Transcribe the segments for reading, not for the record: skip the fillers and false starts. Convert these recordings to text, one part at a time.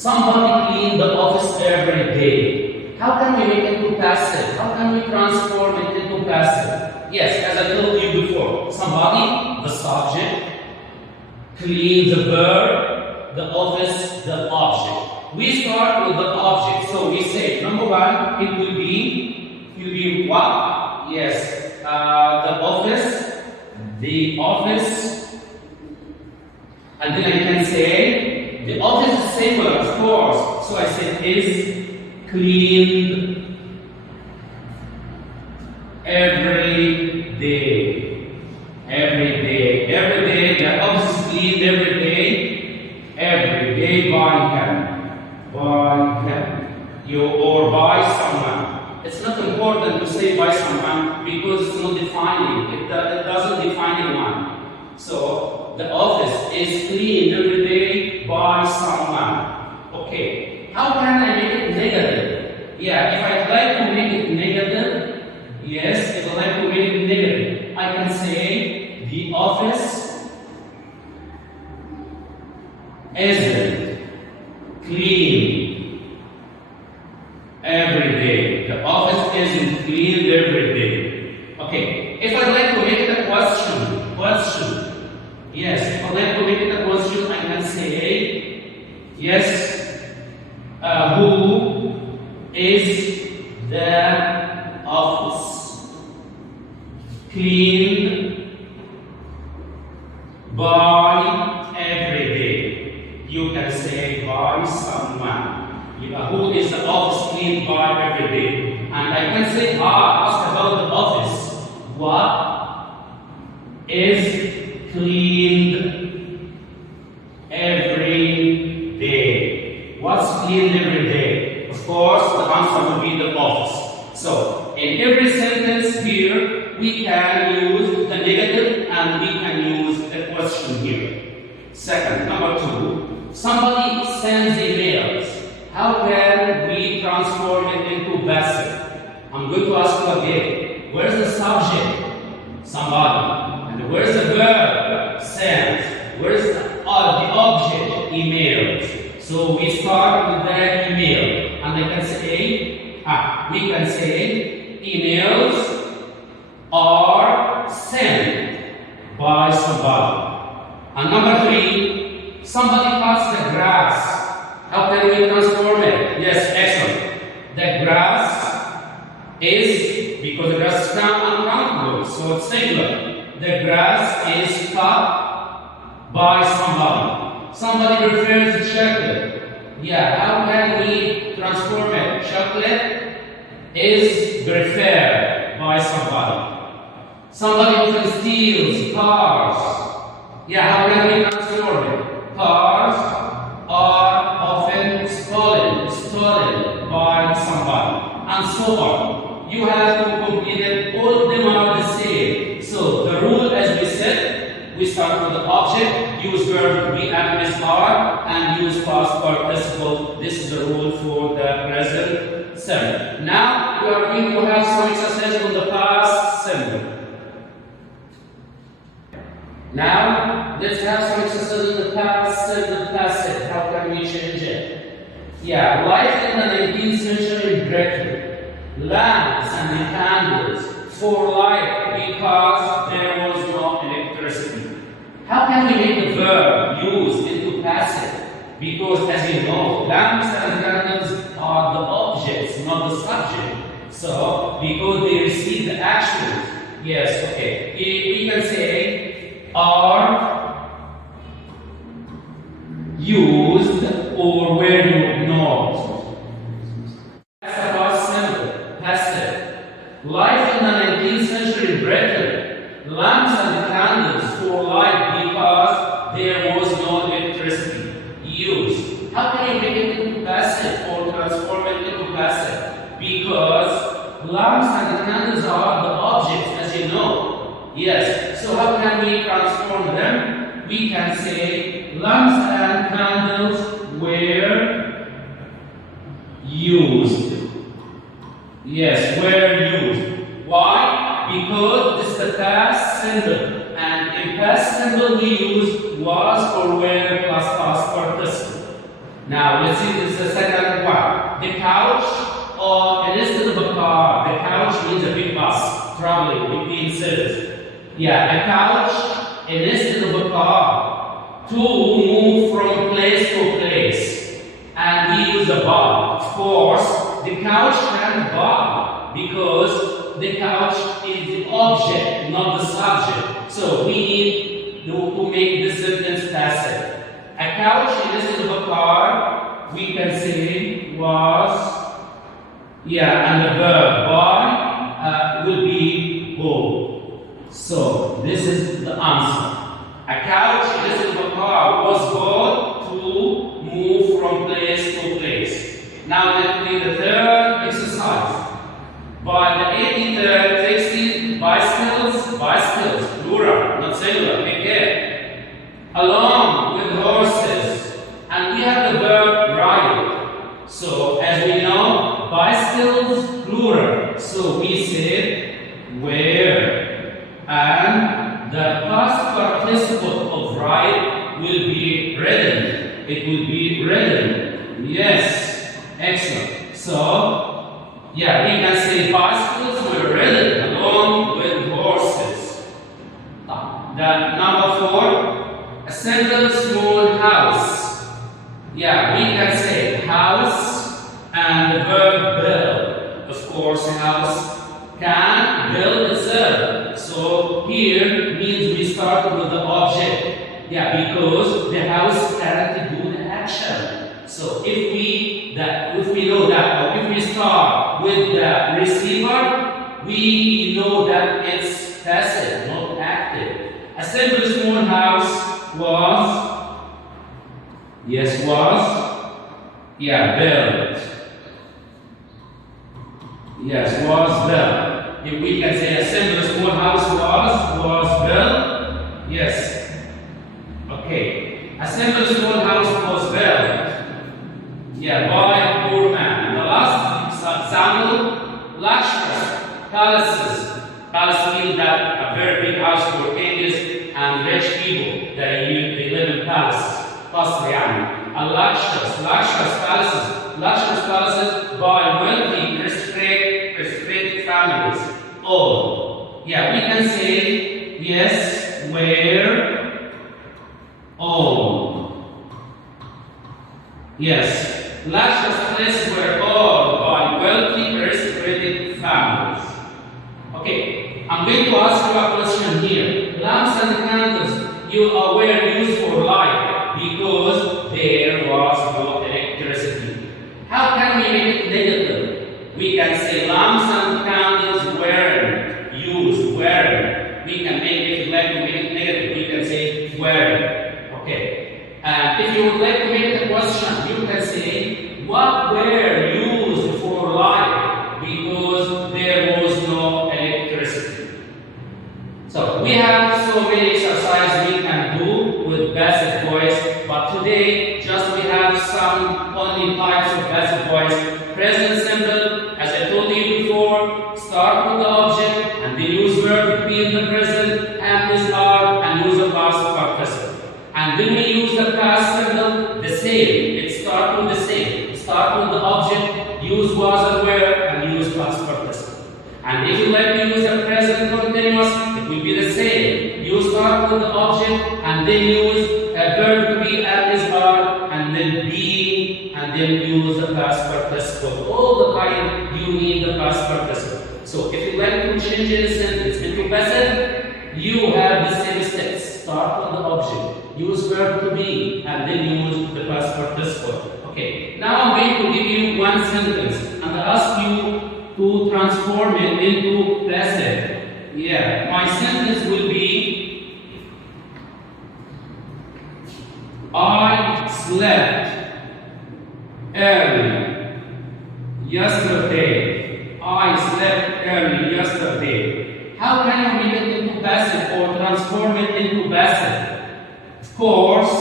Somebody clean the office every day. How can we make it to passive? How can we transform it into passive? Yes, as I told you before, somebody, the subject, clean the verb, the office, the object. We start with the object, so we say number one, it will be what? Yes, the office, and then I can say the office is singular, of course. So I said is cleaned every day. Every day. Every day. The office is cleaned every day. Every day by him. By him. You or by someone. It's not important to say by someone because it's not defining. It doesn't define anyone. So the office is cleaned every day by someone. Okay. How can I make it negative? Yeah, if I'd like to make it negative, yes, if I'd like to make it negative, I can say the office isn't clean every day. The office isn't cleaned every day. Okay, if I'd like to make it a question. Yes, if I'd like to make it a question, I can say, yes, who is the office cleaned by every day? You can say by someone. Who is the office cleaned by every day? And I can say, ask about the office. What is cleaned every day? What's cleaned every day? Of course, the answer will be the office. So, in every sentence here, we can use the negative and we can use the question here. Second, number two, somebody sends emails. How can we transform it into passive? I'm going to ask you again. Where's the subject? Somebody. And where's the verb? Sends. Where's the object? Emails. So we start with the email. And I can say, we can say emails are sent by somebody. And number three, somebody cuts the grass. How can we transform it? Yes, excellent. The grass is, because the grass is uncountable, so it's singular. The grass is cut by somebody. Somebody prefers chocolate. Yeah, how can we transform it? Chocolate is preferred by somebody. Somebody often steals cars. Yeah, how can we transform it? Cars are often stolen by somebody, and so on. You have to complete it. All of them are the same. So the rule, as we said, we start with the object, use verb to be and are, and use past participle. This is the rule for the present simple. Now we are going to have some exercise on the past simple. Now let's have some exercise on the past simple passive. How can we change it? Yeah, life in the 19th century Britain. Lamps and candles for light because there was no electricity. How can we make the verb used into passive? Because as you know, lamps and candles are the objects, not the subject. So, because they receive the action. Yes, okay. We can say are used or were not. Passive. Life in the 19th century Britain, lamps and candles for light because there was no electricity used. How can you make it into passive or transform it into passive? Because lamps and candles are the objects, as you know. Yes, so how can we transform them? We can say lamps and candles were used. Yes, were used. Why? Because this is the past simple. And in past simple we use was or were plus past participle. Now let's see this is the second one. The couch, or instead of a car, the couch means a big bus traveling between cities. Yeah, a couch instead of a car to move from place to place. And we use a bar. Of course, the couch can't bar because the couch is the object, not the subject. So we need to make this sentence passive. A couch instead of a car, we can say was, yeah, and the verb by will be go. So this is the answer. A couch instead of a car was bought to move from place to place. Now let me the third exercise. By the 1860s, bicycles, plural, not singular, take care. Along with horses, and we have the verb ride. So as we know, bicycles, plural. So we say where, and the past participle of ride will be ridden. It will be ridden. Yes, excellent. So, yeah, we can say bicycles were ridden along with horses. The number 4, a single small house. Yeah, we can say house and the verb build. Of course, house can build itself. So here means we start with the object. Yeah, because the house can't do the action. So if we know that, or if we start with the receiver, we know that it's passive, not active. A simple small house was, yes, yeah, built. Yes, was built. If we can say a simple small house was built, yes. Okay, a simple small house was built, yeah, by a poor man. The last example, luxurious palaces. Palace means that a very big house for kings and rich people. They live in palaces. قصر يعني. A luxurious palaces by wealthy, respected families. All. Yeah, we can say yes, where all. Yes, luxurious places were owned by wealthy, aristocratic families. Okay, I'm going to ask you a question here. Lamps and candles were used for light because there was no electricity. How can we make it negative? We can say lamps and candles weren't used. We can make it, if you'd like to make it negative, we can say weren't. Okay. And if you would like to make it a question, you can say what were used for light because there was no electricity. So we have so many exercises we can do with passive voice, but today just we have some only types of passive voice. Present simple, as I told you before, start with the object and then use verb to be in the present and use are and use the past participle. And when we use the past simple, the same. It starts with the same. Start with the object, use was and were, and use past participle. And if you like to use the present continuous, it will be the same. You start with the object and then use a verb to be and is are and then be and then use the past participle. All the time you need the past participle. So if you like to change any sentence into passive, you have the same steps. Start with the object, use verb to be, and then use the past participle. Okay, now I'm going to give you one sentence and I ask you to transform it into passive. Yeah, my sentence will be I slept early yesterday. I slept early yesterday. How can you make it into passive or transform it into passive? Of course,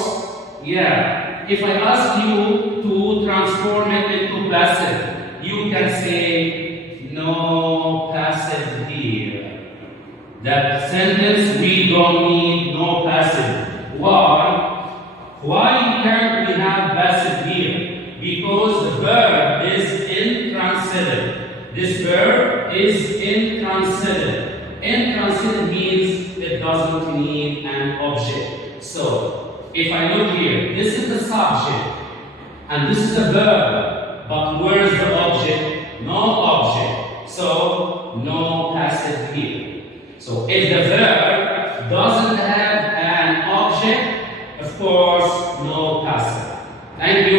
yeah. If I ask you to transform it into passive, you can say no passive here. That sentence we don't need no passive. Why? Why can't we have passive here? because the verb is intransitive. This verb is intransitive. Intransitive means it doesn't need an object. So, if I look here, this is the subject and this is the verb, but where's the object? No object. So, no passive here. So, if the verb doesn't have an object, of course, no passive. Thank you.